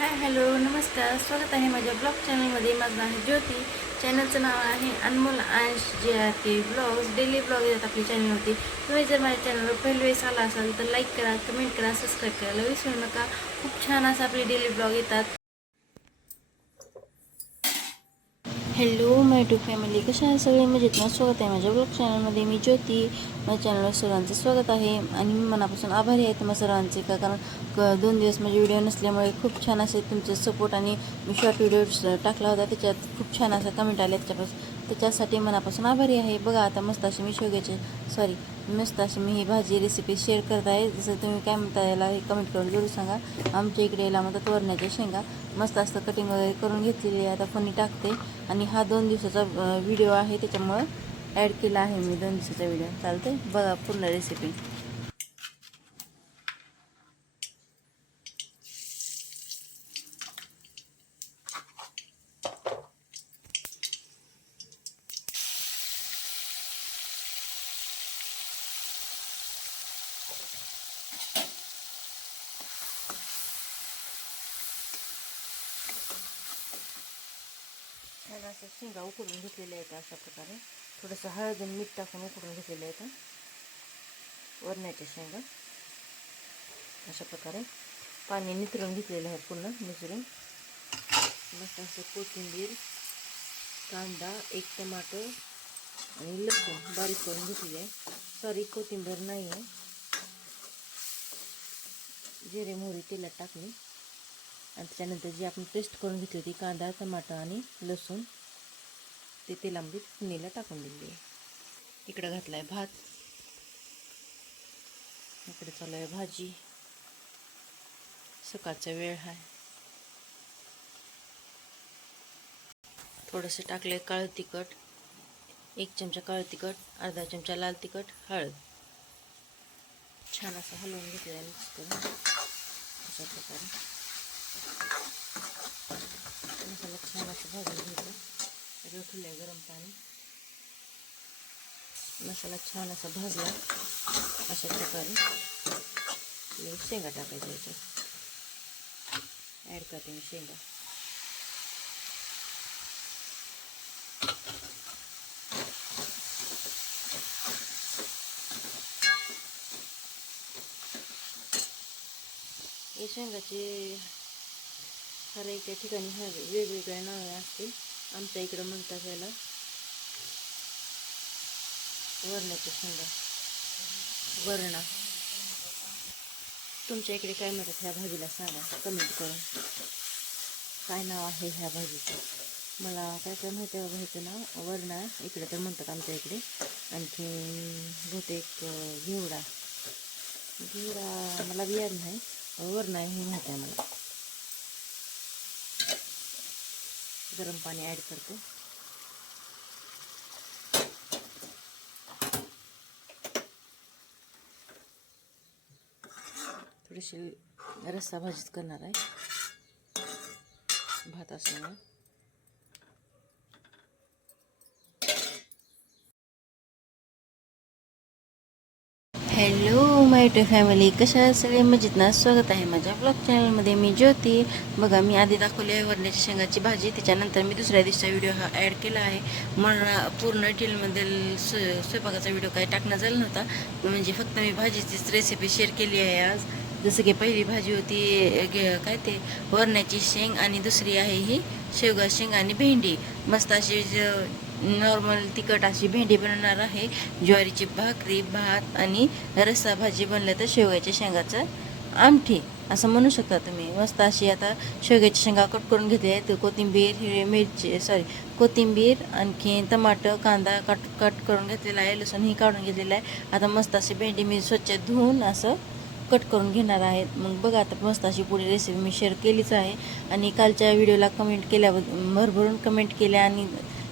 Hi hello नमस्कार. स्वागत आहे माझ्या ब्लॉग चॅनलमध्ये. माझं नाव आहे ज्योती. चॅनलचं नाव आहे Anmol Ansh J R K vlogs daily vlog येतात आपली चॅनलवरती. तुम्ही जर माझ्या चॅनलवर पहिली वेळेस आला असाल तर लाईक करा कमेंट करा सबस्क्राईब करायला विसरू नका. खूप छान असं आपले डेली ब्लॉग येतात. हॅलो माय टू फॅमिली कशा आहे सगळे? मजेत ना? स्वागत आहे माझ्या ब्लॉग चॅनलमध्ये मी ज्योती. माझ्या चॅनलवर सर्वांचं स्वागत आहे. आणि मी मनापासून आभारी आहे तुम्हा सर्वांचे का कारण क दोन दिवस माझे व्हिडिओ नसल्यामुळे खूप छान असे तुमचे सपोर्ट आणि मी शॉर्ट व्हिडिओ टाकला होता. त्याच्यात खूप छान असा कमेंट आले. त्याच्यापासून त्याच्यासाठी मनापासून आभारी आहे. बघा आता मस्त अशी मी शेवग्याची सॉरी मस्त अशी मी ही भाजी रेसिपी शेअर करत आहे जसं तुम्ही काय म्हणता याला हे कमेंट करून जरूर सांगा. आमच्या इकडे याला म्हणतात वरण्याच्या शेंगा. मस्त असतं कटिंग वगैरे करून घेतलेली आहे. आता कोणी टाकते आणि हा दोन दिवसाचा व्हिडिओ आहे. त्याच्यामुळं ॲड केला आहे मी दोन दिवसाचा व्हिडिओ चालते बघा पूर्ण रेसिपी त्याला असं शेंगा उकडून घेतलेल्या आहेत अशा प्रकारे. थोडंसं हळद आणि मीठ टाकून उकडून घेतलेलं आहेत वरण्याच्या शेंगा. अशा प्रकारे पाणी नितरून घेतलेलं आहे पूर्ण मिसरून मस्त असं कोथिंबीर कांदा एक टमाटर आणि लसूण बारीक करून घेतलेली आहे. सॉरी कोथिंबीर नाही आहे. जिरे मोहरी तेलात टाकली. आणि त्याच्यानंतर जी आपण पेस्ट करून घेतली होती कांदा टमाटर आणि लसूण ते तेलामध्ये पुणेला टाकून दिली. आहे इकडं घातला आहे भात. इकडे चालू आहे भाजी. सकाळचा वेळ आहे थोडंसं टाकलं आहे काळं तिखट. एक चमचा काळं तिखट अर्धा चमचा लाल तिखट हळद. छान असं हलवून घेतलं आहे मिक्स करून अशा प्रकारे. मसाला छान असं भाजून घेतलं सगळं ठेवलं गरम पाणी. मसाला छान असा भाजला. अशा प्रकारे. शेंगा टाकायच्या याच्यात. ॲड करते मी शेंगा. हे शेंगाचे हर एका ठिकाणी हवे वेगवेगळ्या नावे असतील. आमच्या इकडं म्हणतात याला. वरण्याच्या शेंगा. वरणा. तुमच्या इकडे काय म्हणतात ह्या भाजीला सांगा कमेंट करून. काय नाव आहे ह्या भाजीचं? मला काय काय माहिती आहे भाजीचं नाव. वरणा. इकडे तर म्हणतात आमच्या इकडे. आणखी बहुतेक घेवडा. घेवडा मला बियार नाही. वरणा हे माहिती आहे मला. गरम पाणी ॲड करते. थोडीशी रस्सा भाजीच करणार आहे. भात असल्यामुळे. हॅलो माय टू फॅमिली कशा सगळे? मजेत ना? स्वागत आहे माझ्या ब्लॉग चॅनलमध्ये मी ज्योती. बघा मी आधी दाखवली आहे वरण्याच्या शेंगाची भाजी. त्याच्यानंतर मी दुसऱ्या दिवसाचा व्हिडिओ हा ॲड केला आहे. मला पूर्ण डिटेलमधील स्व स्वयंपाकाचा व्हिडिओ काही टाकणं झाला नव्हता. म्हणजे फक्त मी भाजीचीच रेसिपी शेअर केली आहे आज. जसं की पहिली भाजी होती काय ते वरण्याची शेंग आणि दुसरी आहे ही शेवगा शेंग आणि भेंडी. मस्त अशी नॉर्मल तिखट अशी भेंडी बनवणार आहे. ज्वारीची भाकरी भात आणि रस्सा भाजी बनलं तर शेवग्याच्या शेंगाचं आमठी असं म्हणू शकता तुम्ही. मस्त अशी आता शेवग्याची शेंगा कट करून घेतले आहेत. कोथिंबीर हिरवी मिरची सॉरी कोथिंबीर आणखी टमाटर कांदा कट कट करून घेतलेला आहे. लसूण ही काढून घेतलेला आहे. आता मस्त अशी भेंडी मी स्वच्छ धुवून असं कट करून घेणार आहेत मग बघा आता मस्त अशी पुढे रेसिपी मी शेअर केलीच आहे. आणि कालच्या व्हिडिओला कमेंट केल्याबद्दल भरभरून कमेंट केल्या आणि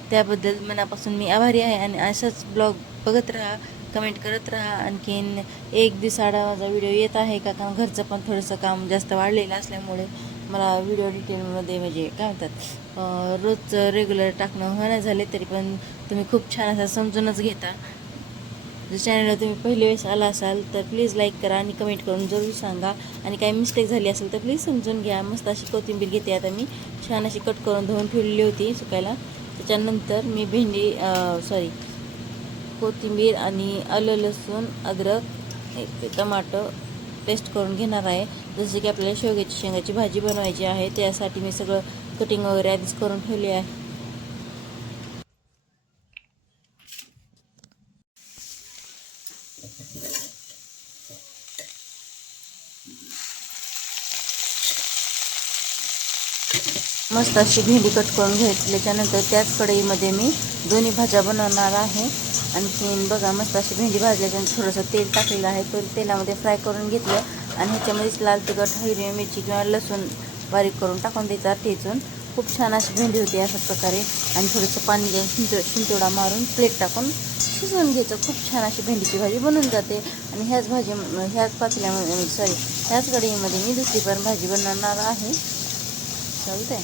त्याबद्दल मनापासून मी आभारी आहे आणि असंच ब्लॉग बघत राहा कमेंट करत राहा. आणखीन एक दिवसाडा माझा व्हिडिओ येत आहे का? कारण घरचं पण थोडंसं काम जास्त वाढलेलं असल्यामुळे मला व्हिडिओ डिटेलमध्ये म्हणजे काय म्हणतात रोजचं रेग्युलर टाकणं होणं झाले तरी पण तुम्ही खूप छान असं समजूनच घेता. जर चॅनलला तुम्ही पहिली वेळेस आला असाल तर प्लीज लाईक करा आणि कमेंट करून जरूर सांगा. आणि काही मिस्टेक झाली असेल तर प्लीज समजून घ्या. मस्त अशी कोथिंबीर घेते आता मी. छान अशी कट करून धुवून ठेवलेली होती सुकायला. त्याच्यानंतर मी भेंडी सॉरी कोथिंबीर आणि आलं लसूण अद्रक टमाटो पेस्ट करून घेणार आहे. जसे की आपल्याला शेवग्याची शेंगाची भाजी बनवायची आहे त्यासाठी मी सगळं कटिंग वगैरे आधीच करून ठेवली आहे. मस्त अशी भेंडी कट करून घेतल्याच्यानंतर त्याच कढईमध्ये मी दोन्ही भाज्या बनवणार आहे. आणखीन बघा मस्त अशी भेंडी भाजल्याच्यानंतर थोडंसं तेल टाकलेलं आहे. तर तेलामध्ये फ्राय करून घेतलं आणि ह्याच्यामध्येच लाल तिखट हिरवी मिरची किंवा लसूण बारीक करून टाकून द्यायचा ठेचून. खूप छान अशी भेंडी होती अशा प्रकारे. आणि थोडंसं पाणी घेऊन शिंतो शिंतोडा मारून प्लेट टाकून शिजवून घ्यायचं. खूप छान अशी भेंडीची भाजी बनून जाते. आणि ह्याच भाजी ह्याच पातल्यामध्ये सॉरी ह्याच कढईमध्ये मी दुसरी पण भाजी बनवणार आहे. चालतंय.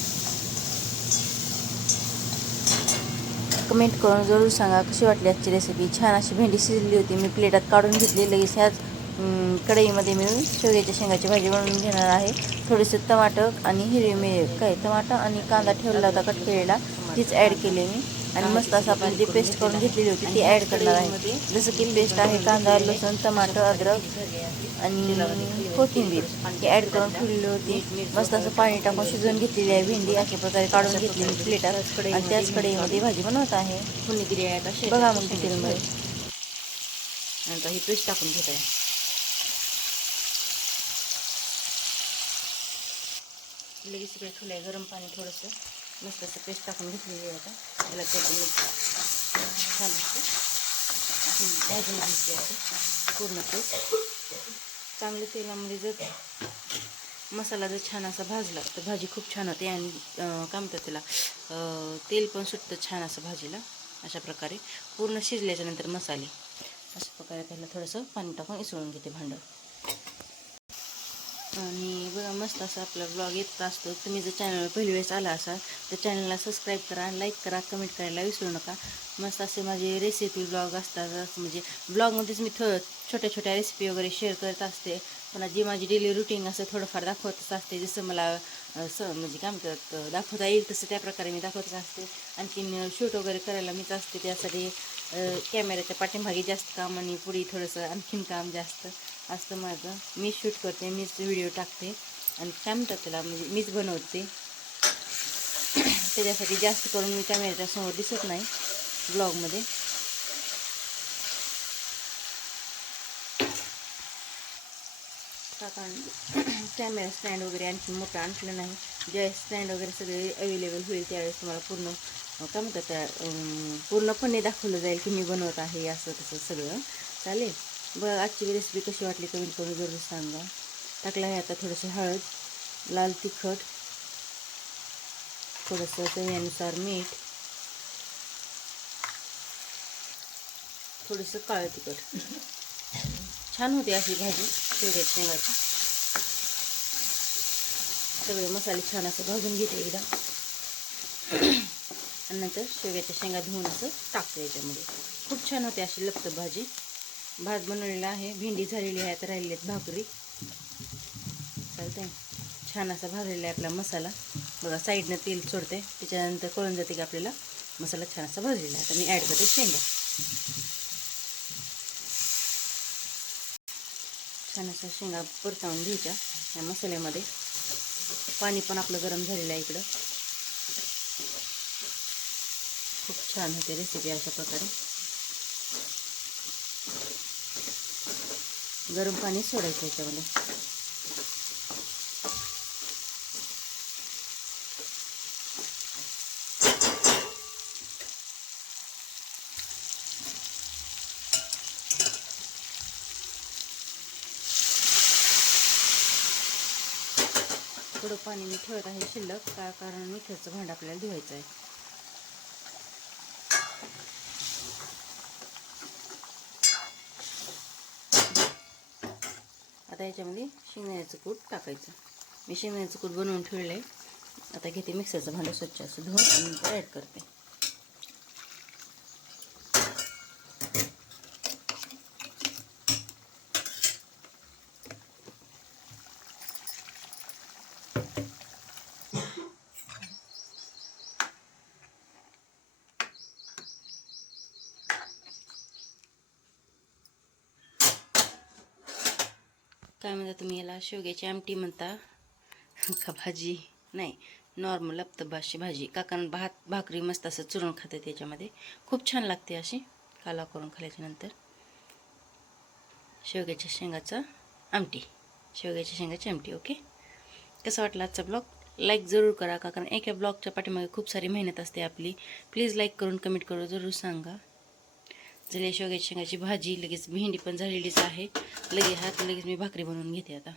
कमेंट करून जरूर सांगा कशी वाटली आजची रेसिपी छान अशी भेंडी शिजली होती. मी प्लेटात काढून घेतली. लगेच ह्याच कढईमध्ये मी शेवग्याच्या शेंगाची भाजी बनवून घेणार आहे. थोडेसे टमाटर आणि हिरवी मिरची. काय? टमाटर आणि कांदा ठेवला होता कट केलेला. तीच ॲड केली मी. आणि मस्त असं आपण जी पेस्ट करून घेतलेली होती ती ॲड करणार आहे. जसं की पेस्ट आहे कांदा लसूण टमाटर अद्रक आणि कोथिंबीर. ही ॲड करून ठेवलेली होती. मस्त असं पाणी टाकून शिजवून घेतलेली आहे भेंडी अशा प्रकारे काढून घेतली मी प्लेटात आणि त्याच कढईमध्ये भाजी बनवत आहे. बघा मग डिटेलमध्ये नंतर ही पेस्ट टाकून घेत. आहे लगेच ठेवलं आहे गरम पाणी थोडंसं. मस्त असं पेस्ट टाकून घेतलेली आहे आता. त्याला त्यातून छान असतं. भाजून घ्यायची आहे पूर्ण पेस्ट चांगल्या तेलामध्ये जर मसाला जर छान असा भाजला तर भाजी खूप छान होते आणि काय म्हणतात त्याला तेल पण सुटतं छान असं भाजीला. अशा प्रकारे. पूर्ण शिजल्याच्यानंतर मसाले. अशा प्रकारे त्याला थोडंसं पाणी टाकून इसळून घेते भांडं. आणि बघा मस्त असा आपला ब्लॉग येत असतो. तुम्ही जर चॅनलवर पहिली वेळेस आला असाल तर चॅनलला सबस्क्राईब करा लाईक करा कमेंट करायला विसरू नका. मस्त असे माझे रेसिपी ब्लॉग असतात. म्हणजे ब्लॉगमध्येच मी थो छोट्या छोट्या रेसिपी वगैरे शेअर करत असते. पुन्हा जी माझी डेली रुटीन असं थोडंफार दाखवतच असते जसं मला स म्हणजे काय म्हणतात दाखवता येईल तसं त्या प्रकारे मी दाखवतच असते. आणखीन शूट वगैरे करायला मीच असते. त्यासाठी कॅमेऱ्याच्या पाठीमागे जास्त काम आणि पुढे थोडंसं आणखीन काम जास्त. असतं माझं. मी शूट करते मीच व्हिडिओ टाकते आणि काय म्हणतात त्याला म्हणजे मीच बनवते. त्याच्यासाठी जास्त करून मी कॅमेऱ्याच्या समोर दिसत नाही ब्लॉगमध्ये का कारण कॅमेरा स्टँड वगैरे आणखी मोठं आणलेला नाही. ज्यावेळेस स्टँड वगैरे सगळे अवेलेबल होईल त्यावेळेस तुम्हाला पूर्ण काय म्हणतात त्या पूर्णपणे दाखवलं जाईल की मी बनवत आहे असं तसं सगळं. चालेल? बरं आजची रेसिपी कशी वाटली कमेंट करून जरूर सांगा. टाकलं आहे आता थोडंसं हळद लाल तिखट थोडंसं चवीनुसार मीठ थोडंसं काळं तिखट. छान होते अशी भाजी शेवग्याच्या शेंगाची. सगळे मसाले छान असं भाजून घेते एकदा. आणि नंतर शेवग्याच्या शेंगा धुवून असं टाकते याच्यामध्ये. खूप छान होते अशी लपत भाजी. भात बनवलेला आहे. भेंडी झालेली आहे आता राहिली आहेत भाकरी. चालतंय. छान असा भाजलेला आहे आपला मसाला. बघा साईडनं तेल सोडते. त्याच्यानंतर कळून जाते की आपल्याला मसाला छान असा भाजलेला आहे. आता मी ॲड करते शेंगा. छान असा शेंगा परतावून घ्यायच्या या मसाल्यामध्ये. पाणी पण आपलं गरम झालेलं आहे इकडं. खूप छान होते रेसिपी अशा प्रकारे. गरम पाणी सोडायचं याच्यामध्ये. थोडं पाणी मी ठेवत आहे शिल्लक का कारण मिठाचं भांड आपल्याला धुवायचं आहे. आता याच्यामध्ये शेंगदाण्याचं कूट टाकायचं. मी शेंगदाण्याचं कूट बनवून ठेवलं आहे आता घेते मिक्सरचं भांडं स्वच्छ असं धुवून आणि ॲड करते. काय म्हणता तुम्ही याला? शेवग्याची आमटी म्हणता. का भाजी? नाही नॉर्मल अप्तबाशी भाजी काकांना भात भाकरी मस्त असं चुरून खाते त्याच्यामध्ये. खूप छान लागते अशी काला करून खाल्याच्यानंतर शेवग्याच्या शेंगाचं आमटी. शेवग्याच्या शेंगाची आमटी ओके? कसं वाटलं आजचा ब्लॉग लाईक जरूर करा का कारण एका ब्लॉगच्या पाठीमागे खूप सारी मेहनत असते आपली. प्लीज लाईक करून कमेंट करून जरूर सांगा. झाली शेवग्याच्या शेंगाची भाजी लगेच भेंडी पण झालेलीच आहे. लगेच हात लगेच मी भाकरी बनवून घेते आता.